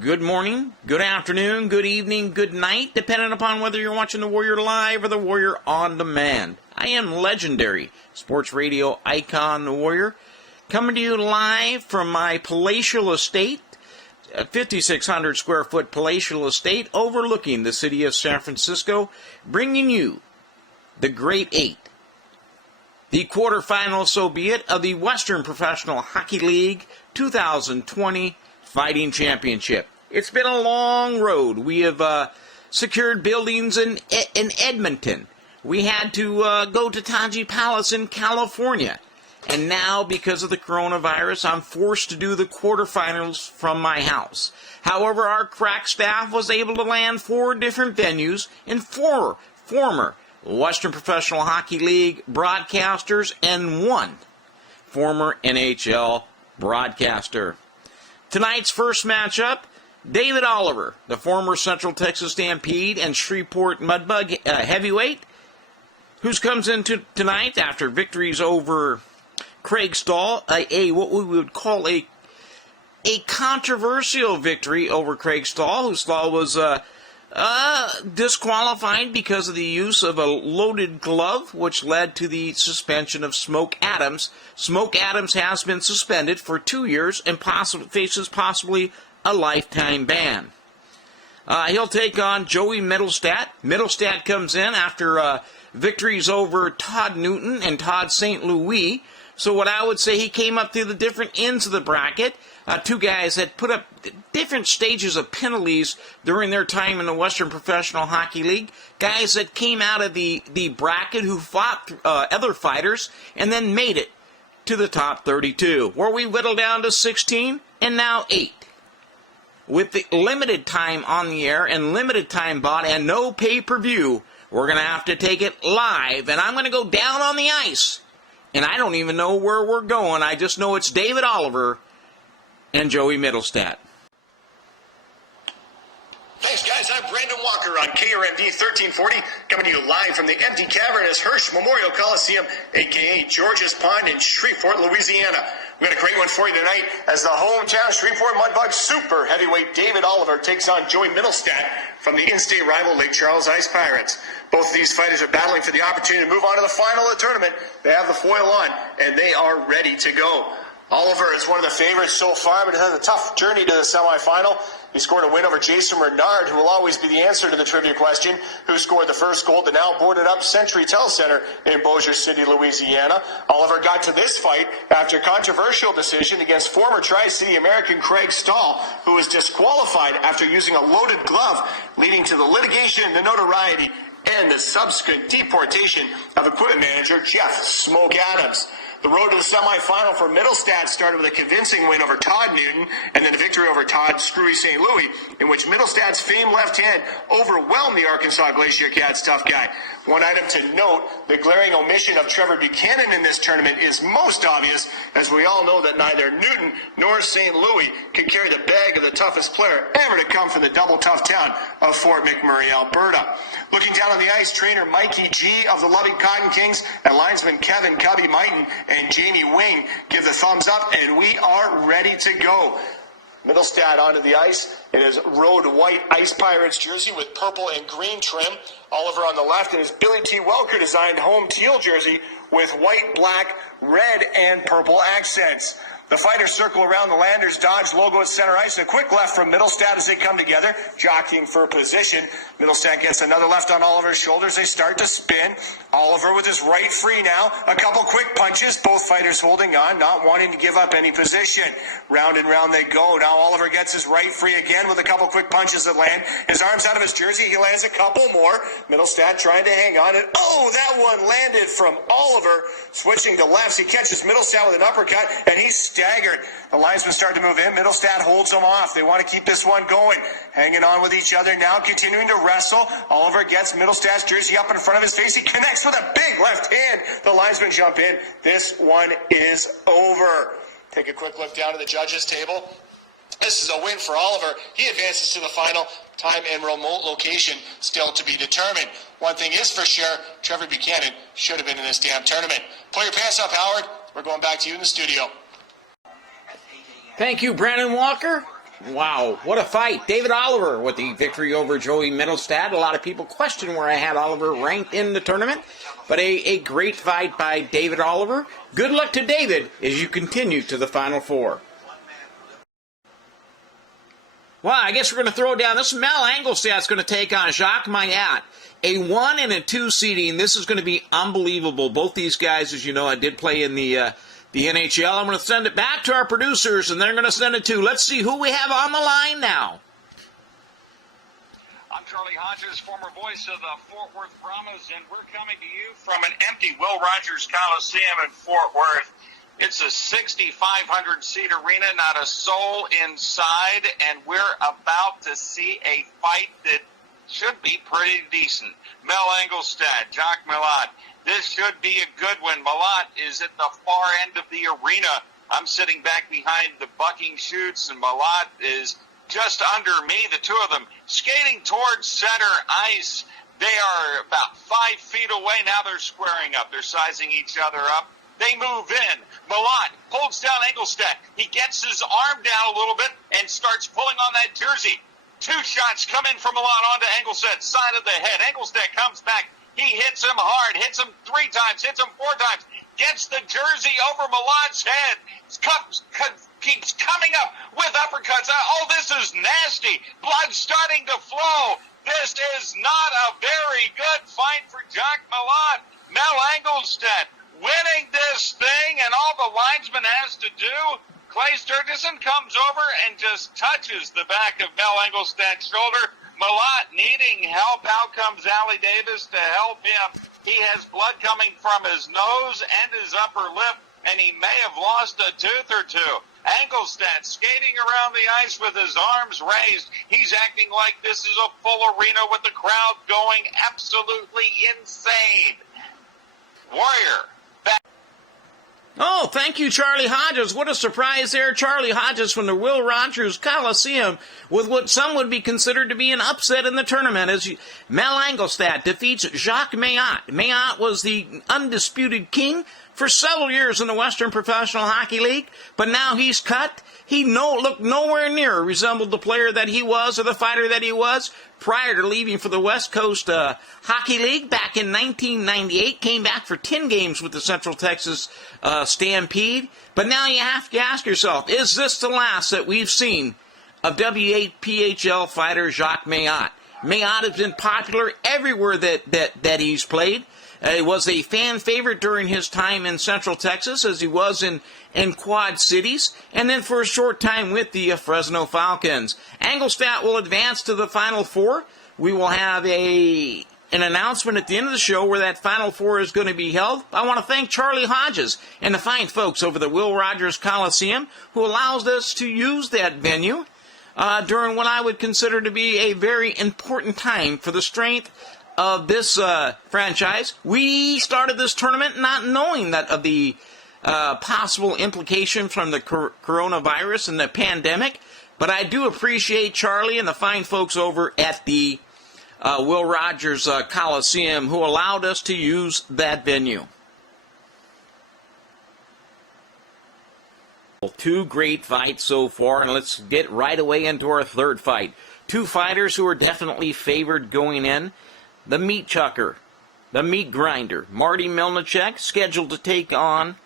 Good morning, good afternoon, good evening, good night, depending upon whether you're watching the Warrior live or the Warrior on demand. I am legendary sports radio icon, the Warrior, coming to you live from my palatial estate, a 5,600 square foot palatial estate overlooking the city of San Francisco, bringing you the Great Eight, the quarterfinal, so be it, of the Western Professional Hockey League 2020 Fighting Championship. It's been a long road. We have secured buildings in Edmonton. We had to go to Taji Palace in California. And now, because of the coronavirus, I'm forced to do the quarterfinals from my house. However, our crack staff was able to land 4 different venues in 4 former Western Professional Hockey League broadcasters and 1 former NHL broadcaster. Tonight's first matchup, David Oliver, the former Central Texas Stampede and Shreveport Mudbug heavyweight, who comes into tonight after victories over Craig Stahl, what we would call a controversial victory over Craig Stahl, who Stahl was disqualified because of the use of a loaded glove, which led to the suspension of Smoke Adams. Smoke Adams has been suspended for 2 years and faces possibly a lifetime ban. He'll take on Joey Metalstat. Metalstat comes in after victories over Todd Newton and Todd St. Louis. So what I would say, he came up through the different ends of the bracket. 2 guys that put up different stages of penalties during their time in the Western Professional Hockey League. Guys that came out of the bracket who fought other fighters and then made it to the top 32, where we whittled down to 16 and now 8. With the limited time on the air and limited time bought and no pay-per-view, we're going to have to take it live, and I'm going to go down on the ice. And I don't even know where we're going. I just know it's David Oliver and Joey Metalstat. Thanks, guys. I'm Brandon Walker on KRMD 1340, coming to you live from the empty cavernous Hirsch Memorial Coliseum, a.k.a. George's Pond in Shreveport, Louisiana. We got a great one for you tonight as the hometown Shreveport Mudbug super heavyweight David Oliver takes on Joey Metalstat from the in-state rival Lake Charles Ice Pirates. Both of these fighters are battling for the opportunity to move on to the final of the tournament. They have the foil on, and they are ready to go. Oliver is one of the favorites so far, but has a tough journey to the semifinal. He scored a win over Jason Renard, who will always be the answer to the trivia question, who scored the first goal to now boarded up Century Tel Center in Bossier City, Louisiana. Oliver got to this fight after a controversial decision against former Tri-City American Craig Stahl, who was disqualified after using a loaded glove, leading to the litigation, the notoriety, and the subsequent deportation of equipment manager Jeff Smoke Adams. The road to the semifinal for Metalstat started with a convincing win over Todd Newton and then a victory over Todd Screwy St. Louis, in which Metalstat's famed left hand overwhelmed the Arkansas Glacier Cats tough guy. One item to note, the glaring omission of Trevor Buchanan in this tournament is most obvious, as we all know that neither Newton nor St. Louis can carry the bag of the toughest player ever to come from the double tough town of Fort McMurray, Alberta. Looking down on the ice, trainer Mikey G of the Loving Cotton Kings and linesman Kevin Cubby Mighton and Jamie Wing give the thumbs up, and we are ready to go. Metalstat onto the ice in his road white Ice Pirates jersey with purple and green trim. Oliver on the left in his Billy T. Welker designed home teal jersey with white, black, red, and purple accents. The fighters circle around the Landers Dodge logo at center ice, and a quick left from Metalstat as they come together, jockeying for position. Metalstat gets another left on Oliver's shoulders. They start to spin. Oliver with his right free now. A couple quick punches, both fighters holding on, not wanting to give up any position. Round and round they go. Now Oliver gets his right free again with a couple quick punches that land. His arms out of his jersey. He lands a couple more. Metalstat trying to hang on. And that one landed from Oliver. Switching to lefts, he catches Metalstat with an uppercut, and he's staggered. The linesmen start to move in. Metalstat holds them off. They want to keep this one going. Hanging on with each other now, continuing to wrestle. Oliver gets Metalstat's jersey up in front of his face. He connects with a big left hand. The linesmen jump in. This one is over. Take a quick look down at the judges' table. This is a win for Oliver. He advances to the final. Time and remote location still to be determined. One thing is for sure, Trevor Buchanan should have been in this damn tournament. Pull your pants up, Howard. We're going back to you in the studio. Thank you, Brandon Walker. Wow, what a fight. David Oliver with the victory over Joey Metalstat. A lot of people question where I had Oliver ranked in the tournament, but a great fight by David Oliver. Good luck to David as you continue to the Final Four. Well, I guess we're going to throw down. This Mel Engelstad's going to take on Jacques Mayotte. A 1 and a 2 seeding. This is going to be unbelievable. Both these guys, as you know, I did play in the NHL. I'm going to send it back to our producers, and they're going to send it to. Let's see who we have on the line now. I'm Charlie Hodges, former voice of the Fort Worth Brahmas, and we're coming to you from an empty Will Rogers Coliseum in Fort Worth. It's a 6,500-seat arena, not a soul inside, and we're about to see a fight that should be pretty decent. Mel Engelstad, Jacques Mayotte. This should be a good one. Mayotte is at the far end of the arena. I'm sitting back behind the bucking chutes, and Mayotte is just under me, the two of them, skating towards center ice. They are about 5 feet away. Now they're squaring up. They're sizing each other up. They move in. Mayotte holds down Engelstad. He gets his arm down a little bit and starts pulling on that jersey. 2 shots come in from Mayotte onto Engelstad's side of the head. Engelstad comes back. He hits him hard, hits him 3 times, hits him 4 times, gets the jersey over Malotte's head, keeps coming up with uppercuts. Oh, this is nasty. Blood starting to flow. This is not a very good fight for Jacques Mayotte. Mel Engelstad winning this thing, and all the linesman has to do, Clay Sturgeson comes over and just touches the back of Mel Engelstad's shoulder. Mayotte needing help. Out comes Allie Davis to help him. He has blood coming from his nose and his upper lip, and he may have lost a tooth or two. Engelstad skating around the ice with his arms raised. He's acting like this is a full arena with the crowd going absolutely insane. Warrior. Oh, thank you, Charlie Hodges. What a surprise there. Charlie Hodges from the Will Rogers Coliseum with what some would be considered to be an upset in the tournament as Mel Engelstad defeats Jacques Mayotte. Mayotte was the undisputed king for several years in the Western Professional Hockey League, but now he's cut. He looked nowhere near resembled the player that he was or the fighter that he was prior to leaving for the West Coast Hockey League back in 1998. Came back for 10 games with the Central Texas Stampede. But now you have to ask yourself, is this the last that we've seen of WPHL fighter Jacques Mayotte? Mayotte has been popular everywhere that he's played. He was a fan favorite during his time in Central Texas, as he was in Quad Cities, and then for a short time with the Fresno Falcons. Engelstad will advance to the Final Four. We will have an announcement at the end of the show where that Final Four is going to be held. I want to thank Charlie Hodges and the fine folks over the Will Rogers Coliseum who allows us to use that venue during what I would consider to be a very important time for the strength of this franchise. We started this tournament not knowing that of the possible implication from the coronavirus and the pandemic, but I do appreciate Charlie and the fine folks over at the Will Rogers Coliseum who allowed us to use that venue. 2 great fights so far, and let's get right away into our third fight. 2 fighters who are definitely favored going in. The meat chucker, the meat grinder, Marty Melnichuk, scheduled to take on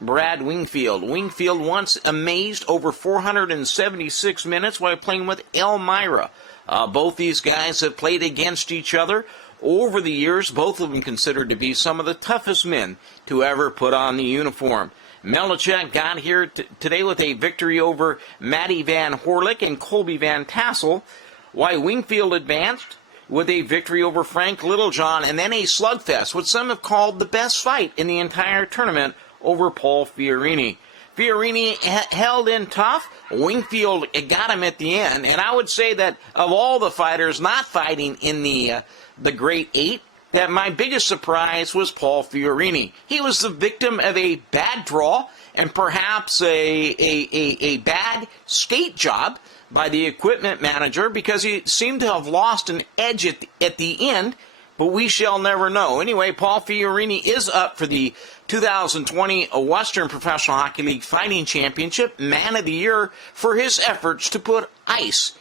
Brad Wingfield. Wingfield once amazed over 476 minutes while playing with Elmira. Both these guys have played against each other over the years, both of them considered to be some of the toughest men to ever put on the uniform. Melnichuk got here today with a victory over Matty Van Horlick and Colby Van Tassel, while Wingfield advanced with a victory over Frank Littlejohn, and then a slugfest, what some have called the best fight in the entire tournament, over Paul Fiorini. Fiorini held in tough. Wingfield got him at the end, and I would say that of all the fighters not fighting in the Great 8, that my biggest surprise was Paul Fiorini. He was the victim of a bad draw and perhaps a bad skate job by the equipment manager because he seemed to have lost an edge at the end but we shall never know. Anyway, Paul Fiorini is up for the 2020 Western Professional Hockey League Fighting Championship Man of the Year for his efforts to put ice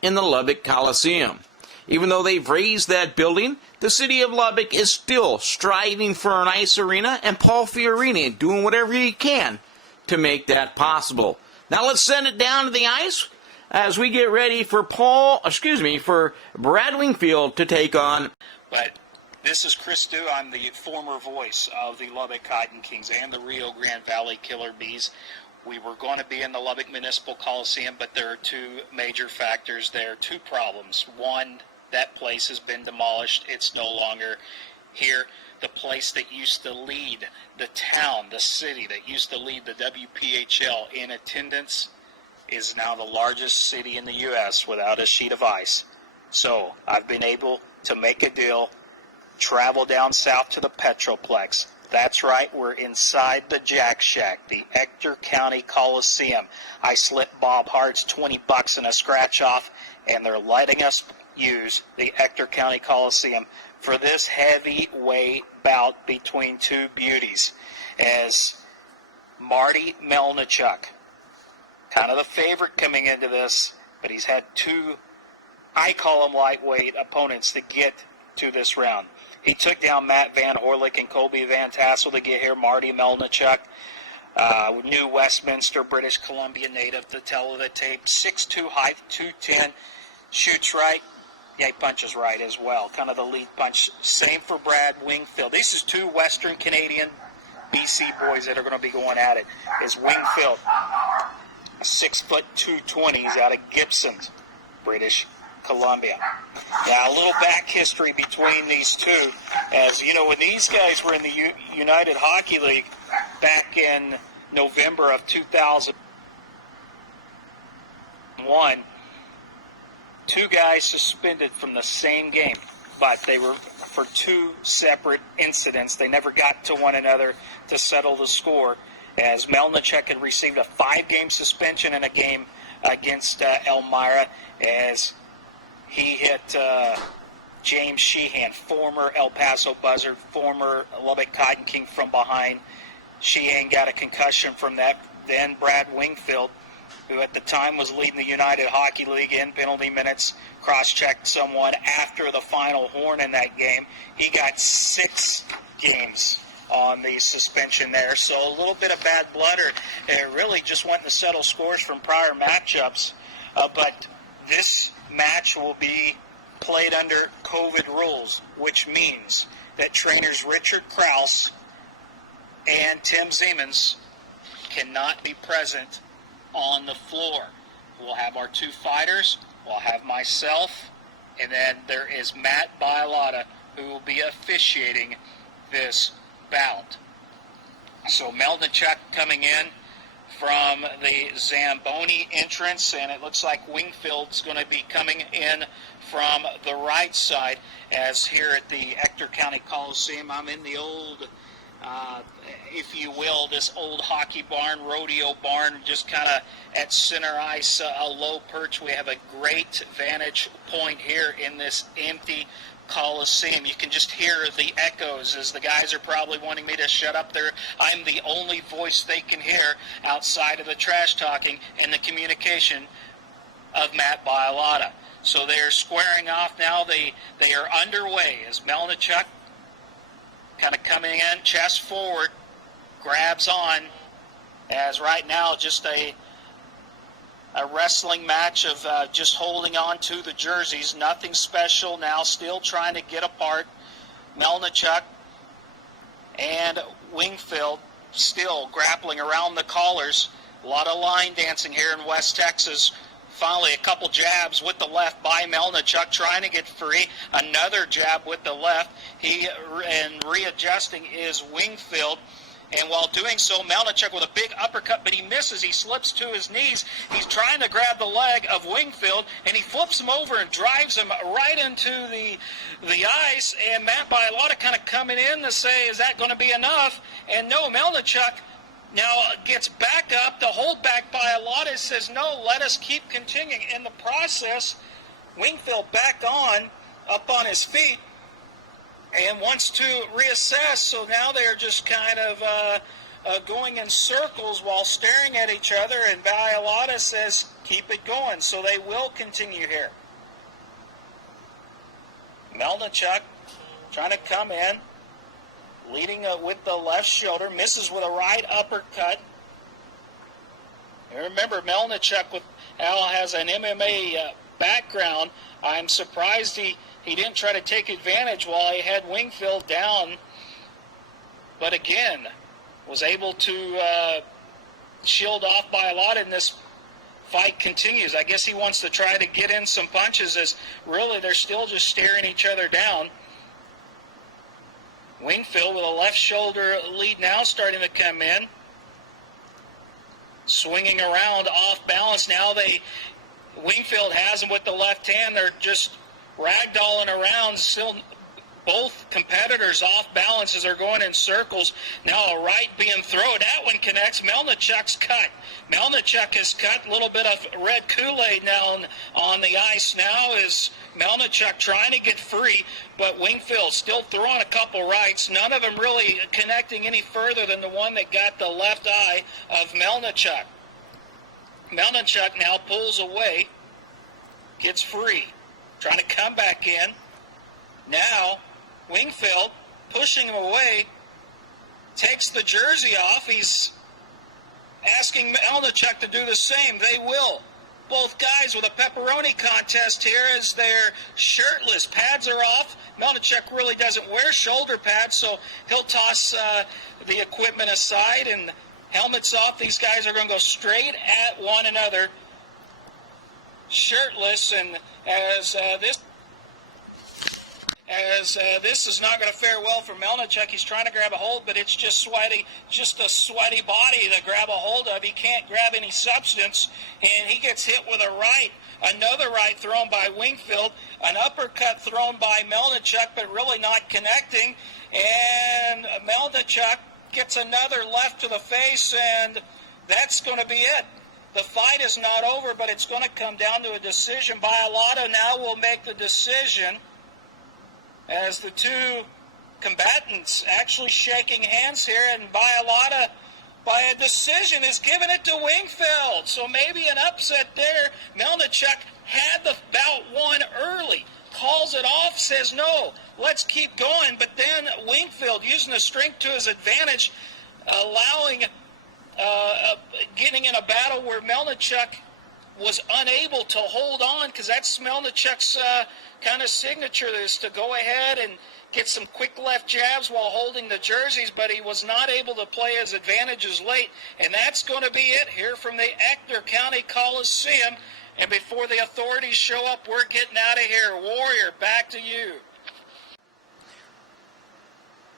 in the Lubbock Coliseum. Even though they've raised that building, the city of Lubbock is still striving for an ice arena, and Paul Fiorini doing whatever he can to make that possible. Now let's send it down to the ice as we get ready for for Brad Wingfield to take on. But this is Chris Dew. I'm the former voice of the Lubbock Fighting Kings and the Rio Grande Valley Killer Bees. We were going to be in the Lubbock Municipal Coliseum, but there are two major factors there, two problems. One, that place has been demolished. It's no longer here. The place that used to lead the town, the city that used to lead the WPHL in attendance is now the largest city in the U.S. without a sheet of ice. So I've been able to make a deal, travel down south to the Petroplex. That's right, we're inside the Jack Shack, the Ector County Coliseum. I slipped Bob Hart's $20 in a scratch-off, and they're letting us use the Ector County Coliseum for this heavyweight bout between two beauties, as Marty Melnichuk, kind of the favorite coming into this, but he's had two, I call them lightweight opponents to get to this round. He took down Matt Van Horlick and Colby Van Tassel to get here. Marty Melnichuk, New Westminster, British Columbia native, to tell of the tape, 6'2", height, 210, shoots right. Yeah, he punches right as well. Kind of the lead punch. Same for Brad Wingfield. This is two Western Canadian BC boys that are going to be going at it. Is Wingfield, 6'2", 220. He's out of Gibson, British Columbia. Now, a little back history between these two. As you know, when these guys were in the United Hockey League back in November of 2001, two guys suspended from the same game, but they were for two separate incidents. They never got to one another to settle the score, as Melnichuk had received a 5-game suspension in a game against Elmira, as he hit James Sheehan, former El Paso Buzzard, former Lubbock Cotton King, from behind. Sheehan got a concussion from that. Then Brad Wingfield, who at the time was leading the United Hockey League in penalty minutes, cross-checked someone after the final horn in that game. He got 6 games on the suspension there. So a little bit of bad blood, or it really just went to settle scores from prior matchups. But this match will be played under COVID rules, which means that trainers Richard Krause and Tim Siemens cannot be present on the floor. We'll have our two fighters, we'll have myself, and then there is Matt Bialotta, who will be officiating this bout. So Melnichuk coming in from the Zamboni entrance, and it looks like Wingfield's going to be coming in from the right side, as here at the Ector County Coliseum, I'm in the old, if you will, this old hockey barn, rodeo barn, just kind of at center ice, a low perch. We have a great vantage point here in this empty Coliseum. You can just hear the echoes, as the guys are probably wanting me to shut up there. I'm the only voice they can hear outside of the trash talking and the communication of Matt Bialotta. So they're squaring off now. They are underway as Melnichuk kind of coming in, chest forward, grabs on, as right now just a wrestling match of just holding on to the jerseys. Nothing special now, still trying to get apart. Melnichuk and Wingfield still grappling around the collars. A lot of line dancing here in West Texas. Finally, a couple jabs with the left by Melnichuk, trying to get free. Another jab with the left. And readjusting is Wingfield. And while doing so, Melnichuk with a big uppercut, but he misses. He slips to his knees. He's trying to grab the leg of Wingfield, and he flips him over and drives him right into the ice. And Matt Bialotta kind of coming in to say, is that going to be enough? And no, Melnichuk now gets back up. The hold back Bialotta says, no, let us keep continuing. In the process, Wingfield back on, up on his feet, and wants to reassess. So now they're just kind of going in circles while staring at each other, and Mayotte says, keep it going. So they will continue here. Melnichuk trying to come in, leading with the left shoulder, misses with a right uppercut. And remember, Melnichuk has an MMA background. I'm surprised he didn't try to take advantage while he had Wingfield down. But again, was able to shield off Mayotte, and this fight continues. I guess he wants to try to get in some punches, as really they're still just staring each other down. Wingfield with a left shoulder lead now starting to come in. Swinging around off balance now. Wingfield has him with the left hand. They're just ragdolling around. Still both competitors off balance as they're going in circles. Now a right being thrown. That one connects. Melnichuk's cut. Melnichuk is cut. A little bit of red Kool-Aid now on the ice. Now is Melnichuk trying to get free, but Wingfield still throwing a couple rights. None of them really connecting any further than the one that got the left eye of Melnichuk. Melnichuk now pulls away, gets free, trying to come back in. Now Wingfield pushing him away, takes the jersey off. He's asking Melnichuk to do the same. They will. Both guys with a pepperoni contest here as they're shirtless. Pads are off. Melnichuk really doesn't wear shoulder pads, so he'll toss the equipment aside and helmets off. These guys are going to go straight at one another, shirtless, and as this is not going to fare well for Melnichuk. He's trying to grab a hold, but it's just sweaty, just a sweaty body to grab a hold of. He can't grab any substance, and he gets hit with a right. Another right thrown by Wingfield, an uppercut thrown by Melnichuk, but really not connecting. And Melnichuk gets another left to the face, and that's going to be it. The fight is not over, but it's going to come down to a decision. Mayotte now will make the decision, as the two combatants actually shaking hands here, and Mayotte, by a decision, is giving it to Wingfield. So maybe an upset there. Melnichuk had the bout won early, calls it off, says no, let's keep going. But then Wingfield, using the strength to his advantage, allowing getting in a battle where Melnichuk was unable to hold on, because that's Melnichuk's kind of signature, is to go ahead and get some quick left jabs while holding the jerseys, but he was not able to play his advantages late, and that's going to be it here from the Ector County Coliseum. And before the authorities show up, we're getting out of here. Warrior, back to you.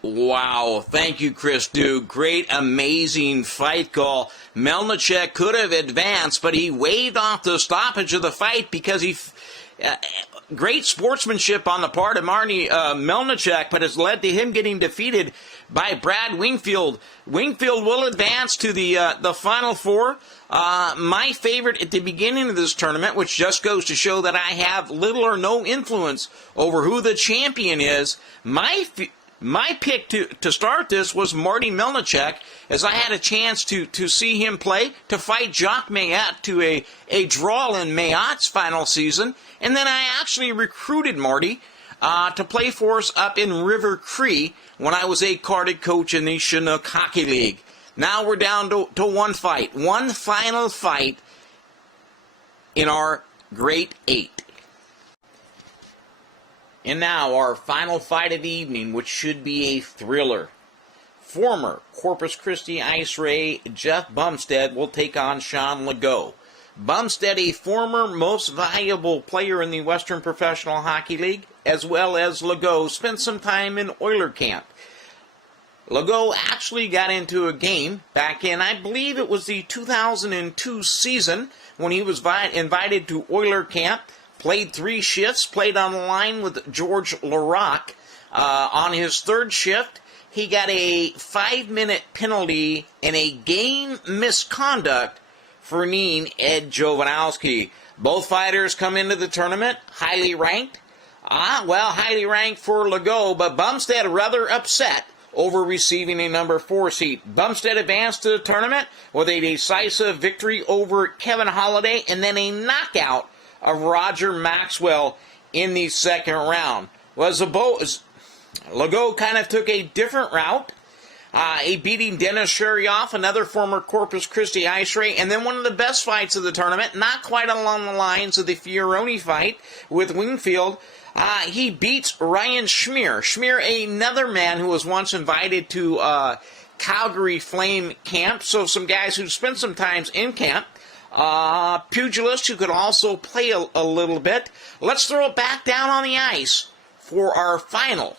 Wow, thank you, Chris Duke. Great, amazing fight call. Melnichuk could have advanced, but he waved off the stoppage of the fight because great sportsmanship on the part of Melnichuk, but has led to him getting defeated by Brad Wingfield. Wingfield will advance to the Final Four. My favorite at the beginning of this tournament, which just goes to show that I have little or no influence over who the champion is, my pick to start this was Marty Melnichuk, as I had a chance to see him play, to fight Jacques Mayotte to a draw in Mayotte's final season, and then I actually recruited Marty to play for us up in River Cree when I was a carded coach in the Chinook Hockey League. Now we're down to one fight, one final fight in our Great Eight. And now our final fight of the evening, which should be a thriller. Former Corpus Christi Ice Ray Jeff Bumstead will take on Sean Legault. Bumstead, a former most valuable player in the Western Professional Hockey League, as well as Legault, spent some time in Oiler camp. Legault actually got into a game back in, I believe it was the 2002 season, when he was invited to Oiler camp. Played 3 shifts, played on the line with George Larocque. On his third shift, he got a 5-minute penalty and a game misconduct for kneeing Ed Jovanowski. Both fighters come into the tournament highly ranked. Highly ranked for Legault, but Bumstead rather upset over receiving a number 4 seed. Bumstead advanced to the tournament with a decisive victory over Kevin Holliday and then a knockout of Roger Maxwell in the second round. Legault kind of took a different route, beating Dennis Sherryoff, another former Corpus Christi Ice Ray, and then one of the best fights of the tournament, not quite along the lines of the Fioroni fight with Wingfield. He beats Ryan Schmier. Schmier, another man who was once invited to Calgary Flame camp, so some guys who spent some time in camp. Pugilist who could also play a little bit. Let's throw it back down on the ice for our final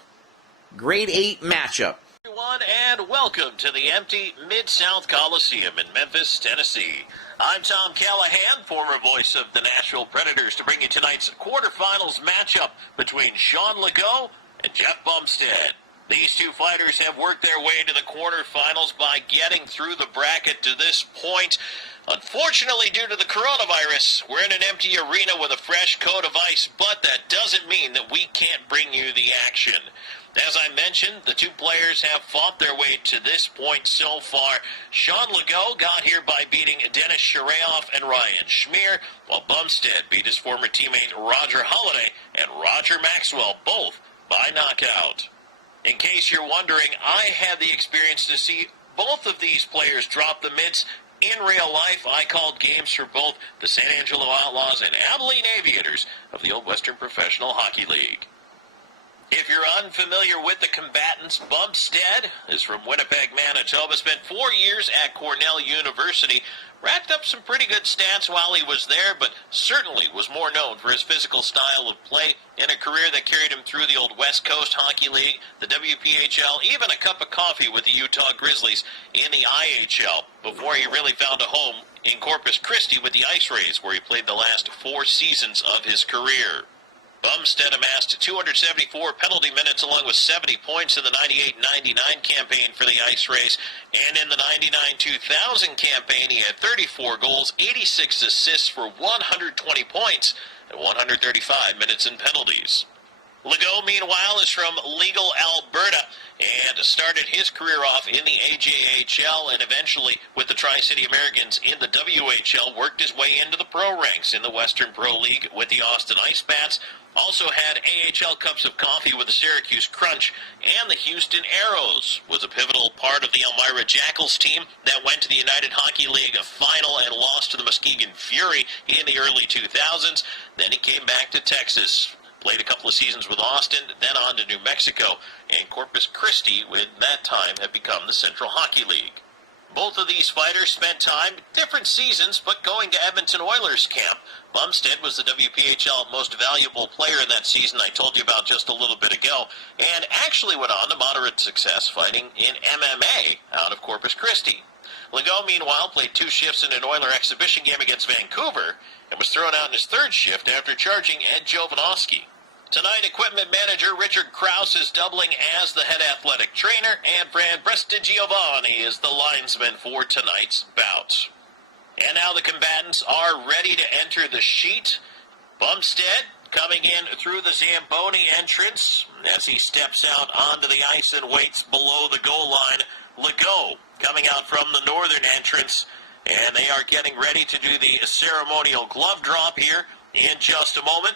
Grade 8 matchup. Everyone, and welcome to the empty Mid-South Coliseum in Memphis, Tennessee. I'm Tom Callahan, former voice of the Nashville Predators, to bring you tonight's quarterfinals matchup between Sean Legault and Jeff Bumstead. These two fighters have worked their way to the quarterfinals by getting through the bracket to this point. Unfortunately, due to the coronavirus, we're in an empty arena with a fresh coat of ice, but that doesn't mean that we can't bring you the action. As I mentioned, the two players have fought their way to this point so far. Sean Legault got here by beating Dennis Sherryoff and Ryan Schmier, while Bumstead beat his former teammate Roger Holliday and Roger Maxwell, both by knockout. In case you're wondering, I had the experience to see both of these players drop the mitts. In real life, I called games for both the San Angelo Outlaws and Abilene Aviators of the Old Western Professional Hockey League. If you're unfamiliar with the combatants, Bumstead is from Winnipeg, Manitoba, spent 4 years at Cornell University, racked up some pretty good stats while he was there, but certainly was more known for his physical style of play in a career that carried him through the old West Coast Hockey League, the WPHL, even a cup of coffee with the Utah Grizzlies in the IHL, before he really found a home in Corpus Christi with the Ice Rays, where he played the last 4 seasons of his career. Bumstead amassed 274 penalty minutes along with 70 points in the 98-99 campaign for the Ice Rays, and in the 99-2000 campaign he had 34 goals, 86 assists for 120 points, and 135 minutes in penalties. Legault, meanwhile, is from Legault, Alberta, and started his career off in the AJHL and eventually with the Tri-City Americans in the WHL, worked his way into the pro ranks in the Western Pro League with the Austin Ice Bats, also had AHL cups of coffee with the Syracuse Crunch, and the Houston Aeros was a pivotal part of the Elmira Jackals team that went to the United Hockey League final and lost to the Muskegon Fury in the early 2000s. Then he came back to Texas, played a couple of seasons with Austin, then on to New Mexico, and Corpus Christi, with that time, have become the Central Hockey League. Both of these fighters spent time, different seasons, but going to Edmonton Oilers camp. Bumstead was the WPHL most valuable player in that season I told you about just a little bit ago, and actually went on to moderate success fighting in MMA out of Corpus Christi. Legault, meanwhile, played 2 shifts in an Oiler exhibition game against Vancouver, and was thrown out in his 3rd shift after charging Ed Jovanovski. Tonight, equipment manager Richard Krause is doubling as the head athletic trainer, and Fran Prestigiovanni is the linesman for tonight's bout. And now the combatants are ready to enter the sheet. Bumstead coming in through the Zamboni entrance as he steps out onto the ice and waits below the goal line. Legault coming out from the northern entrance, and they are getting ready to do the ceremonial glove drop here in just a moment.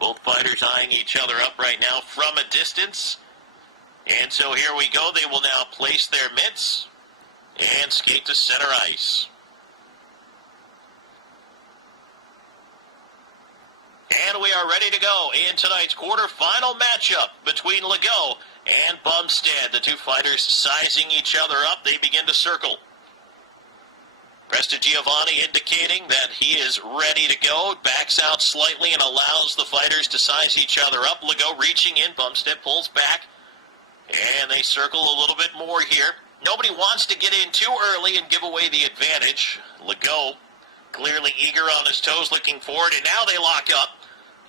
Both fighters eyeing each other up right now from a distance. And so here we go. They will now place their mitts and skate to center ice. And we are ready to go in tonight's quarterfinal matchup between Legault and Bumstead. The two fighters sizing each other up. They begin to circle. Prestigiovanni indicating that he is ready to go, backs out slightly and allows the fighters to size each other up. Legault reaching in, Bumstead pulls back, and they circle a little bit more here. Nobody wants to get in too early and give away the advantage. Legault clearly eager on his toes, looking forward, and now they lock up.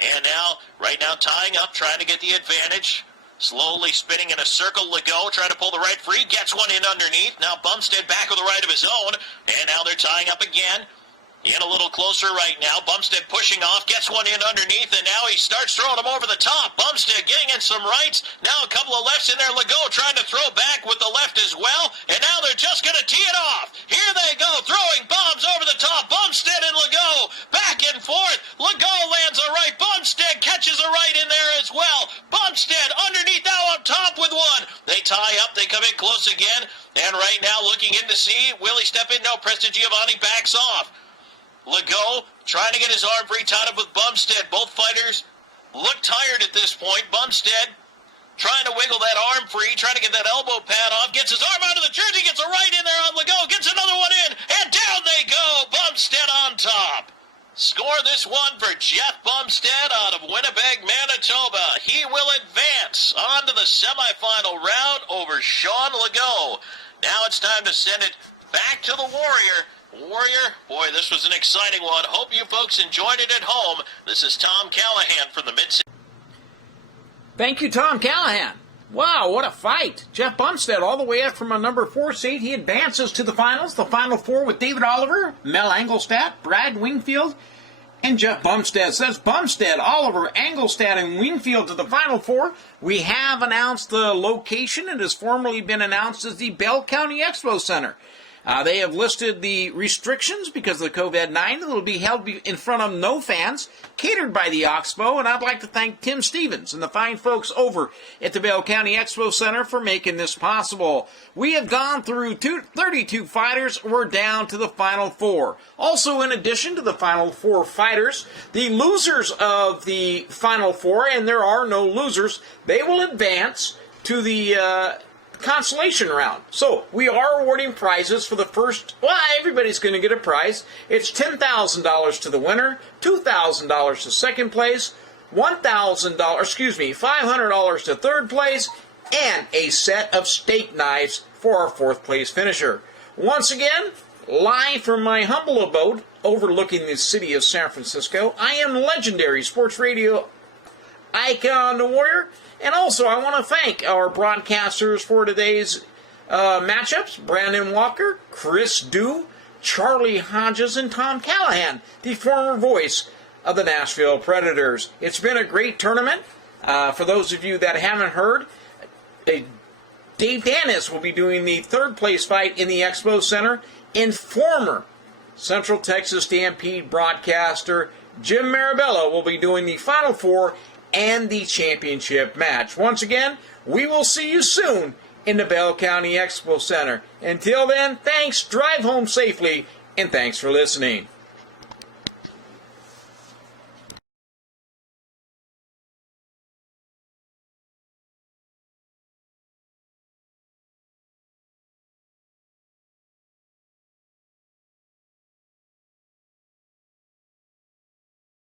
And now, right now, tying up, trying to get the advantage. Slowly spinning in a circle, Legault trying to pull the right free, gets one in underneath. Now Bumstead back with the right of his own, and now they're tying up again. In a little closer right now. Bumstead pushing off, gets one in underneath, and now he starts throwing them over the top. Bumstead getting in some rights. Now a couple of lefts in there. Legault trying to throw back with the left as well. And now they're just going to tee it off. Here they go, throwing bombs over the top. Bumstead and Legault back and forth. Legault lands a right. Bumstead catches a right in there as well. Bumstead underneath now up top with one. They tie up. They come in close again. And right now looking in to see, will he step in? No, Preston Giovanni backs off. Legault trying to get his arm free, tied up with Bumstead. Both fighters look tired at this point. Bumstead trying to wiggle that arm free, trying to get that elbow pad off, gets his arm out of the jersey, gets a right in there on Legault, gets another one in, and down they go. Bumstead on top. Score this one for Jeff Bumstead out of Winnipeg, Manitoba. He will advance on to the semifinal round over Sean Legault. Now it's time to send it back to the Warrior. Boy, this was an exciting one. Hope you folks enjoyed it at home. This is Tom Callahan from the Mid-City. Thank you, Tom Callahan. Wow, what a fight. Jeff Bumstead all the way up from a number 4 seed. He advances to the finals. The final 4 with David Oliver, Mel Engelstad, Brad Wingfield, and Jeff Bumstead. Says Bumstead, Oliver, Engelstad, and Wingfield to the final 4. We have announced the location. It has formally been announced as the Bell County Expo Center. They have listed the restrictions because of the COVID-19. It will be held in front of no fans, catered by the Oxbow, and I'd like to thank Tim Stevens and the fine folks over at the Bell County Expo Center for making this possible. We have gone through 32 fighters. We're down to the final 4. Also, in addition to the final 4 fighters, the losers of the final 4, and there are no losers, they will advance to the consolation round. So we are awarding prizes for the first. Well, everybody's going to get a prize. It's $10,000 to the winner, $2,000 to second place, $500 to third place, and a set of steak knives for our 4th place finisher. Once again, live from my humble abode overlooking the city of San Francisco, I am legendary sports radio icon, the Warrior. And also, I want to thank our broadcasters for today's matchups, Brandon Walker, Chris Dew, Charlie Hodges, and Tom Callahan, the former voice of the Nashville Predators. It's been a great tournament. For those of you that haven't heard, Dave Dennis will be doing the 3rd place fight in the Expo Center, and former Central Texas Stampede broadcaster Jim Marabella will be doing the final 4 and the championship match. Once again, we will see you soon in the Bell County Expo Center. Until then, thanks, drive home safely, and thanks for listening.